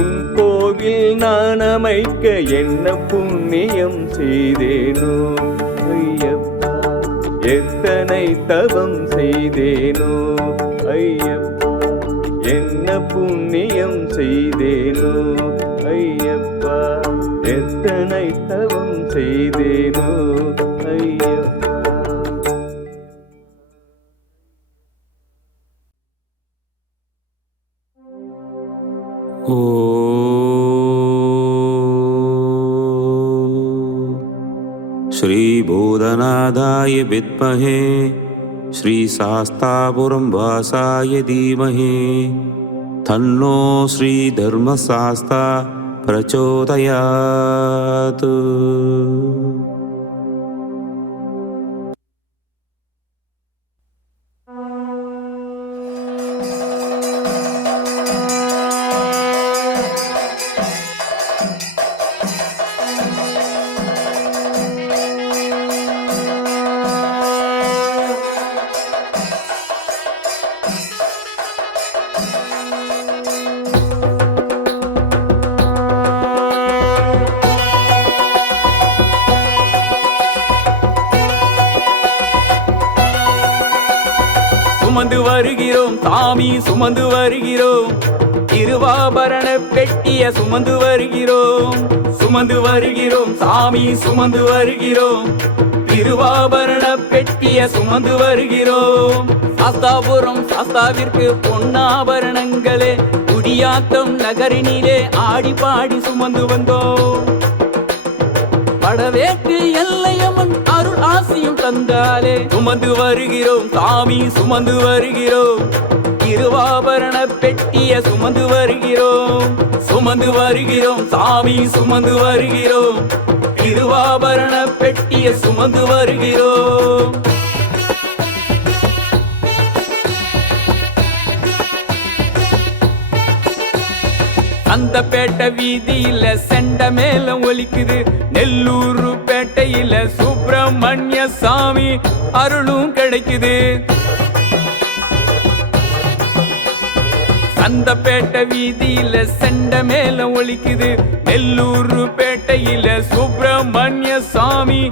உன் கோவில் நான் அமைக்க என்ன புண்ணியம் செய்தேனோ ஐயப்பா, எத்தனை தவம் செய்தேனோ ஐயப்பா. என்ன புண்ணியம் செய்தேனோ ஐயப்பா, எத்தனை தவம் செய்தேனோ ஐயப்பா. ஓ श्रीभूतनाथाय विद्महे श्रीशास्तापुरं वासाय धीमहि तन्नो श्रीधर्मशास्ता प्रचोदयात्। வருகிறோம் சாமி சுமந்து வருகிறோம் திருவாபரண பெட்டிய சுமந்து வருகிறோம் சாமி சுமந்து வருகிறோம் திருவாபரண பெட்டிய சுமந்து வருகிறோம் சாஸ்தாபுரம் சாஸ்தாவிற்கு பொன்னாபரணங்களே குடியாத்தம் நகரினிலே ஆடி பாடி சுமந்து வந்தோம் படவேற்கு எல்லையம்மன் அருள் ஆசியும் தந்தாலே சுமந்து வருகிறோம் சாமி சுமந்து வருகிறோம் திருவாபரண பெட்டிய சுமந்து வருகிறோம் சாமி சுமந்து வருகிறோம் திருவாபரண பெட்டிய சுமந்து வருகிறோம் சந்தப்பேட்டை வீதியில செண்ட மேலம் ஒலிக்குது நெல்லூர் பேட்டையில சுப்பிரமணிய சாமி அருளும் கிடைக்குது சந்தப்பேட்டை வீதியில செண்ட மேலம் ஒலிக்குது நெல்லூர் பேட்டையில சுப்பிரமணிய சாமி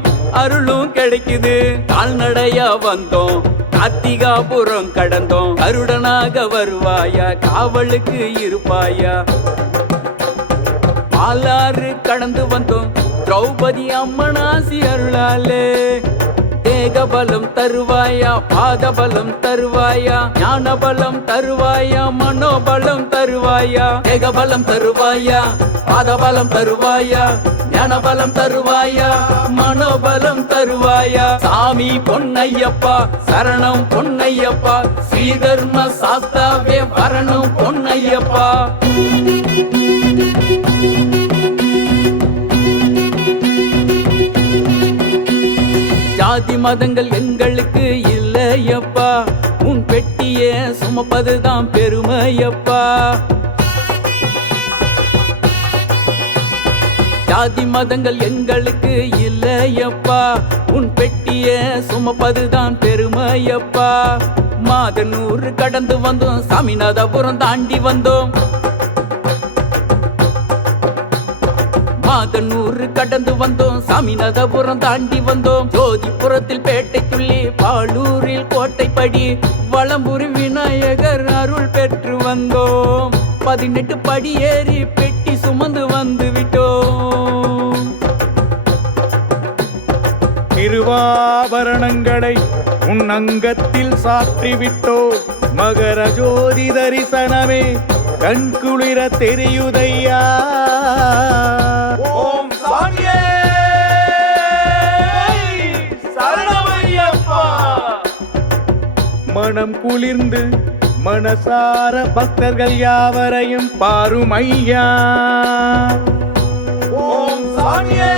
அருளும் கிடைக்குது கால்நடையா வந்தோம் கார்த்திகாபுரம் கடந்தோம் கருடனாக வருவாயா காவலுக்கு இருப்பாயா பாலாறு கடந்து வந்தோம் திரௌபதி அம்மனாசி அருளாலே தேகபலம் தருவாயா பாதபலம் தருவாயா ஞானபலம் தருவாயா மனோபலம் தருவாயா தேகபலம் தருவாயா பாதபலம் தருவாயா ஞானபலம் தருவாயா மனோபலம் தருவாயா சாமி பொன்னையப்பா சரணம் பொன்னையப்பா ஸ்ரீதர்ம சாஸ்தாவே வரணும் பொன்னையப்பா ஜாதி மதங்கள் எங்களுக்கு இல்லையப்பா உன் பெட்டிய சுமப்பதுதான் பெருமையப்பா ஜாதி மதங்கள் எங்களுக்கு இல்லையப்பா உன் பெட்டிய சுமப்பதுதான் பெருமையப்பா மாதனூர் கடந்து வந்தோம் சாமிநாதபுரம் தாண்டி வந்தோம் மாதனூர் கடந்து வந்தோம் சாமிநாதபுரம் தாண்டி வந்தோம் ஜோதிபுரத்தில் பேட்டைக்குள்ளே பாலூரில் கோட்டைப்படி வளம்புரி விநாயகர் அருள் பெற்று வந்தோம் 18 படி ஏறி பெட்டி சுமந்து வந்து விட்டோம் திருவாபரணங்களை உன் அங்கத்தில் சாற்றிவிட்டோ மகர ஜோதி தரிசனமே கண்குளிர தெரியுதையா ஓம் சாமியே சரணமையப்பா மனம் குளிர்ந்து மனசார பக்தர்கள் யாவரையும் பாருமையா ஓம் சாமியே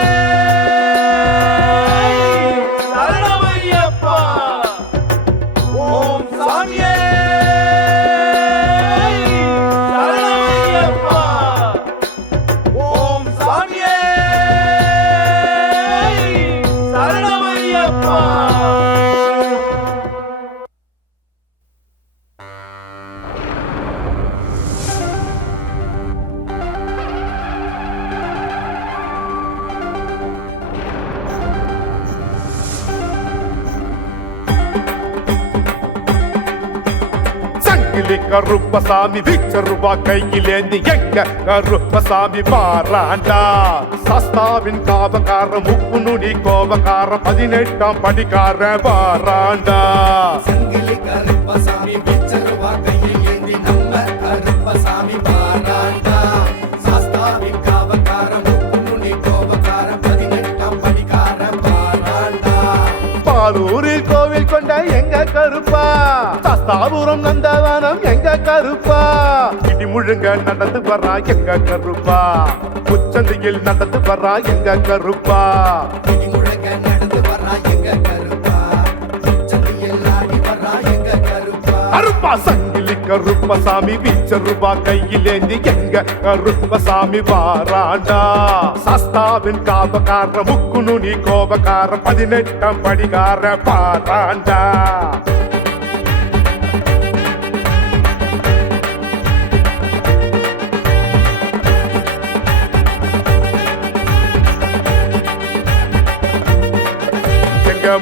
சரணமையப்பா ஓம் சாமியே சரணமையப்பா ஓம் சாமியே சரணமையப்பா கருப்பசாமி விச்சருவா கையிலேந்தி எங்க கருப்பசாமி பாராண்டா சஸ்தாவின் காவக்கார முப்பு நுடி கோபக்கார 18ஆம் படிக்கார பாராண்டா சங்கிலி கருப்பசாமி விச்சருவா கையில் ஏந்தி நம்ம கருப்பசாமி பாராண்டா சாஸ்தாவின் காவக்கார முப்புனுனி கோபக்கார 18ஆம் படிக்கார பாராண்டா பாலூரில் கோவில் கொண்ட எங்க கருப்பா சஸ்தாபுரம் நந்தவனம் எங்க கருப்பா இடி முழுங்க நடந்து வரா எங்க கருப்பா உச்சந்தியில் நடந்து வரா எங்க கருப்பா இடி முழங்க நடந்து வரா எங்க கருப்பா உச்சந்தியில் ஆடி வரா எங்க கருப்பா கருப்பா சங்கிலி கருப்பசாமி வீச்சருவா கையிலேந்தி எங்க கருப்பசாமி வாராண்டா சஸ்தாவின் காவக்கார முக்கு நுனி கோபக்கார 18ஆம் படிக்கார பாராண்டா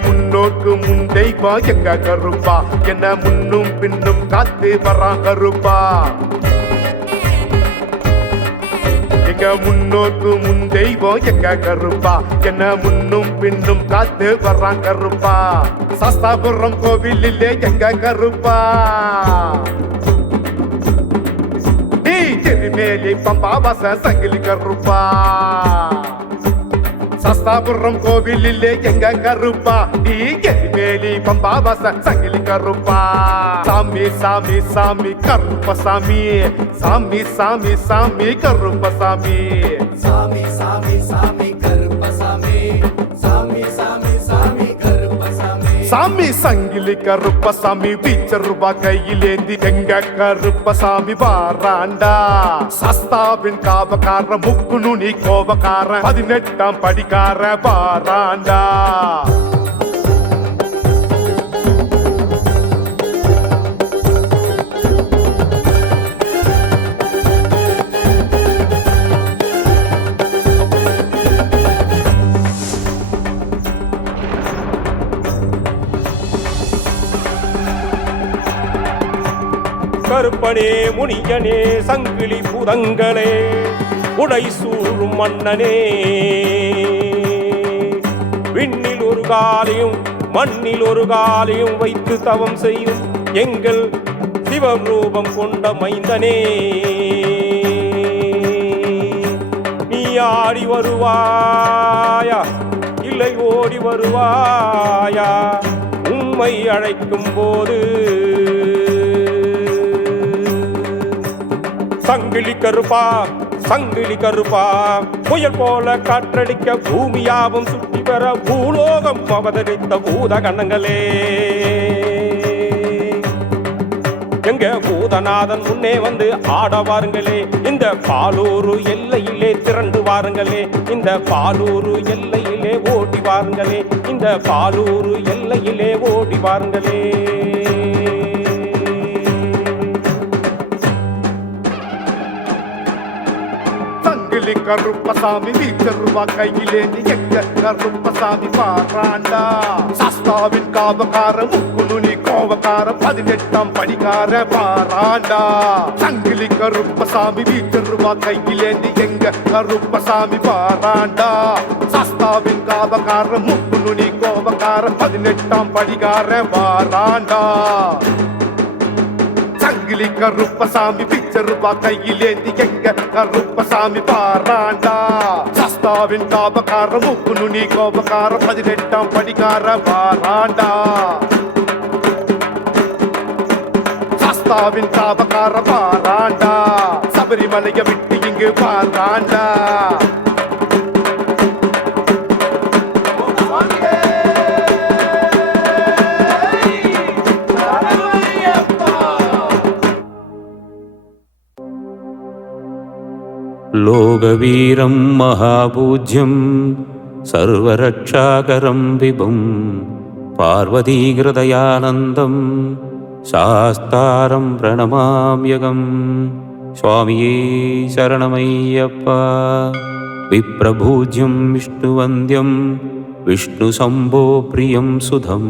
முன்னோக்கு முந்தை தெய்வம் எங்க கருப்பா என்ன முன்னும் பின்னும் காத்து வர்றான் கருப்பா எங்க முன்னோக்கு முன் தெய்வம் எங்க கருப்பா என்ன முன்னும் பின்னும் காத்து வர்றான் கருப்பா சாஸ்தாபுரம் கோவிலிலே எங்க கருப்பா நீ திருமேலி பம்பாவாச சங்கிலி கருப்பா சாஸ்தாபுரம் கோவிலிலே எங்க கருப்பா நீ திருமேலி பம்பாவாச சங்கிலி கருப்பா சாமி சாமி சாமி கருப்ப சாமி சாமி சாமி சாமி கருப்ப சாமி சாமி சாமி சாமி கருப்பசாமி சாமி சாமி சாமி கருப்பசாமி சாமி சங்கிலி கருப்பசாமி பீச்சருபா கையிலேந்தி எங்க கருப்பசாமி வாராண்டா சஸ்தாவின் காவக்கார முக்கு நுனி கோபக்கார 18ஆம் படிக்கார வாராண்டா கருப்பனே முனியனே சங்கிலி புதங்களே உடை சூழும் மன்னனே விண்ணில் ஒரு காலையும் மண்ணில் ஒரு காலையும் வைத்து தவம் செய்யும் எங்கள் சிவம் ரூபம் கொண்ட மைந்தனே நீ ஆடி வருவாயா இல்லை ஓடி வருவாயா உம்மை அழைக்கும் போது சங்கிலி கருப்பா சங்கிலி கருப்பா புயல் போல காற்றடிக்க பூமியாவும் சுற்றி வர பூலோகம் அவதரித்த பூதகணங்களே எங்க பூதநாதன் முன்னே வந்து ஆட வாருங்களே இந்த பாலூரு எல்லையிலே திரண்டு வாருங்களே இந்த பாலூரு எல்லையிலே ஓடி வாருங்களே இந்த பாலூரு எல்லையிலே ஓடி வாருங்களே சங்கிலி கருப்பசாமி வீச்சருவா கையிலேந்தி எங்க கருப்பசாமி பாராண்டா சஸ்தாவின் காவக்கார முக்கு நுனி கோவக்கார 18ஆம் படிக்கார பாராண்டா சங்கிலி கருப்பசாமி வீச்சருவா கையிலேந்தி எங்க கருப்பசாமி பாராண்டா சஸ்தாவின் காவக்கார முக்கு நுனி கோவக்கார 18ஆம் படிக்கார பாராண்டா சங்கிலி கருப்பசாமி பிச்சருவா கையிலேந்தி எங்க கருப்பசாமி பாராண்டா சஸ்தாவின் காபக்கார முக்கு நுனி கோபக்கார 18ஆம் படிக்கார பாராண்டா சஸ்தாவின் காபக்கார பாராண்டா சபரிமலைய விட்டு இங்கு பாராண்டா लोकवीरं महापूज्यं सर्वरक्षाकरं विभुं पार्वतीहृदयानन्दं शास्तारं प्रणमाम्यहं स्वामिये शरणमय्यप्पा विप्रपूज्यं विष्णुवन्द्यं विष्णुशम्भो प्रियं सुधं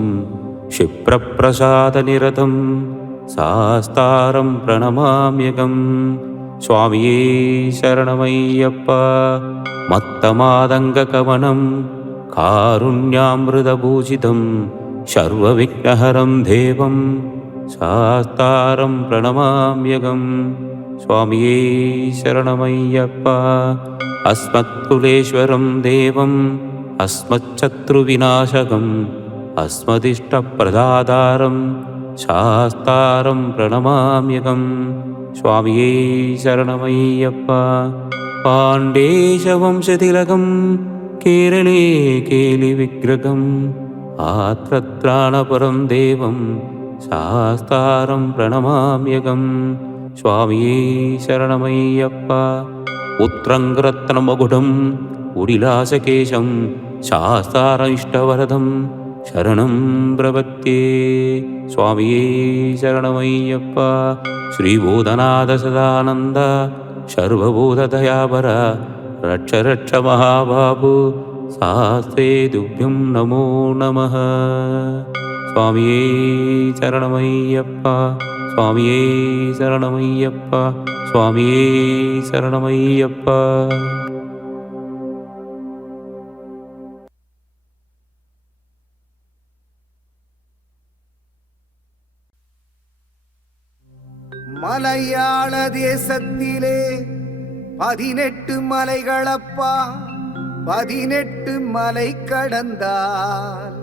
क्षिप्रप्रसादनिरतं शास्तारं प्रणमाम्यहं स्वामिये शरणमय्यप्पा मत्तमादङ्गकवनं कारुण्यामृतपूजितं सर्वविघ्नहरं देवं शास्तारं प्रणमाम्यहं स्वामिये शरणमय्यप्पा अस्मत्कुलेश्वरं देवम् अस्मच्शत्रुविनाशकम् अस्मदिष्टप्रदातारं शास्तारं प्रणमाम्यहं स्वामिये शरणमय्यप्पा पाण्डेशवंशतिलकं केरळे केलिविग्रहम् आत्रत्राणपरं देवं शास्तारं प्रणमाम्यहं स्वामिये शरणमय्यप्पा उत्तरङ्गरत्नमकुटम् उडिलासकेशं शास्तारमिष्टवरदं शरणं प्रपद्ये स्वामिये शरणमय्यप्पा श्रीभूतनाथ सदानन्द सर्वभूतदयापर रक्ष रक्ष महाबाहु शास्त्रे तुभ्यं नमो नमः சுவாமியே சரணமையப்பா சுவாமியே சரணமையப்பா சுவாமியே சரணமையப்பா. மலையாள தேசத்திலே 18 மலைகளப்பா, 18 மலை கடந்தால்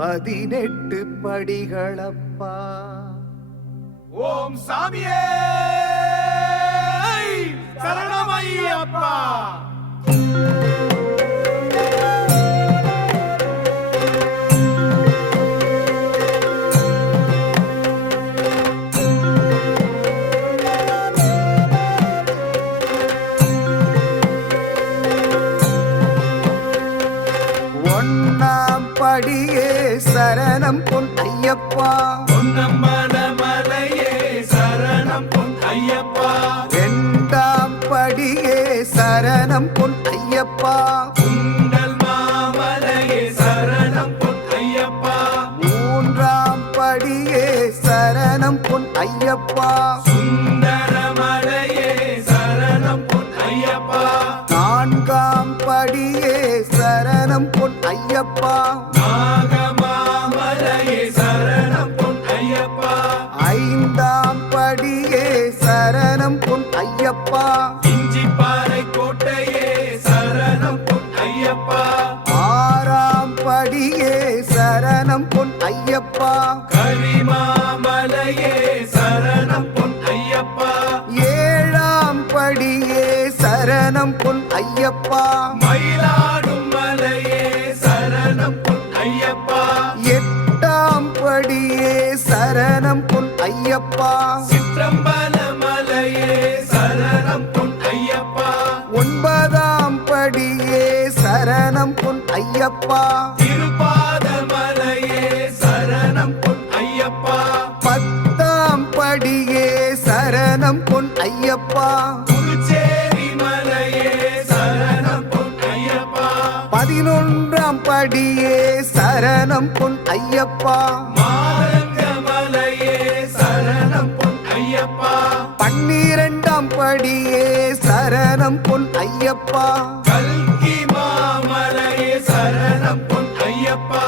18 படிகளப்பா. ஓம் சாமியே சரணமையப்பா. ஒன்னாம் படியே சரணம் பொன் ஐயப்பா, பொன்னம்பல மலையே சரணம் பொன் ஐயப்பா. இரண்டாம் படியே சரணம் பொன் ஐயப்பா, குண்டல் மாமலையே சரணம் பொன் ஐயப்பா. மூன்றாம் படியே சரணம் பொன் ஐயப்பா, சுந்தர மலையே சரணம் பொன் ஐயப்பா. நான்காம் படியே சரணம் பொன் ஐயப்பா, நாகமாமலையே சரணம் பொன் ஐயப்பா. ஐந்தாம் படியே சரணம் பொன் ஐயப்பா, இஞ்சிப்பாறை கோட்டையே சரணம் பொன் ஐயப்பா. ஆறாம் படியே சரணம் பொன் ஐயப்பா, கரிமாமலையே சரணம் பொன் ஐயப்பா. ஏழாம் படியே சரணம் பொன் ஐயப்பா, மயிலாடும் மலையே சரணம் பொன் ஐயப்பா. எட்டாம் படியே சரணம் பொன் ஐயப்பா, சிற்றம்பல மலையே சரணம் பொன் ஐயப்பா. ஒன்பதாம் படியே சரணம் பொன் ஐயப்பா, திருப்பாத மலையே சரணம் பொன் ஐயப்பா. பத்தாம் படியே சரணம் பொன் ஐயப்பா, புதுச்சேரி மலையே சரணம் பொன் ஐயப்பா. 11ஆம் படியே சரணம் பொன் ஐயப்பா, மாரங்க மலையே சரணம் பொன் ஐயப்பா. 12ஆம் படியே சரணம் பொன் ஐயப்பா, கல்கி மாமலையே சரணம் பொன் ஐயப்பா.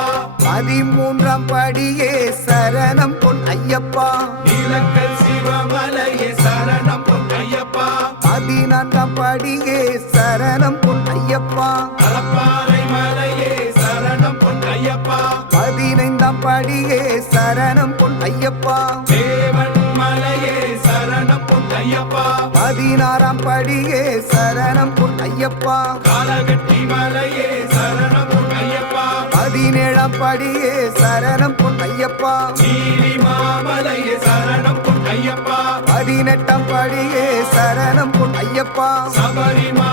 13ஆம் படியே சரணம் பொன் ஐயப்பா, நீலக்கல் சிவமலையே சரணம் பொன் ஐயப்பா. 14ஆம் படியே சரணம் பொன் ஐயப்பா, தலப்பாறை மலையே சரணம் பொன் ஐயப்பா. 15ஆம் படியே சரணம் பொன் ஐயப்பா, தேவன் மலையே சரணம் பொன் ஐயப்பா. 16ஆம் படியே சரணம் பொன் ஐயப்பா, காலகட்டி மலையே சரணம் பொன் ஐயப்பா. 17ஆம் படியே சரணம் பொன் ஐயப்பா, நீலி மாமலையே சரணம் பொன் ஐயப்பா. 18ஆம் படியே சரணம் பொன் ஐயப்பா, சபரிமா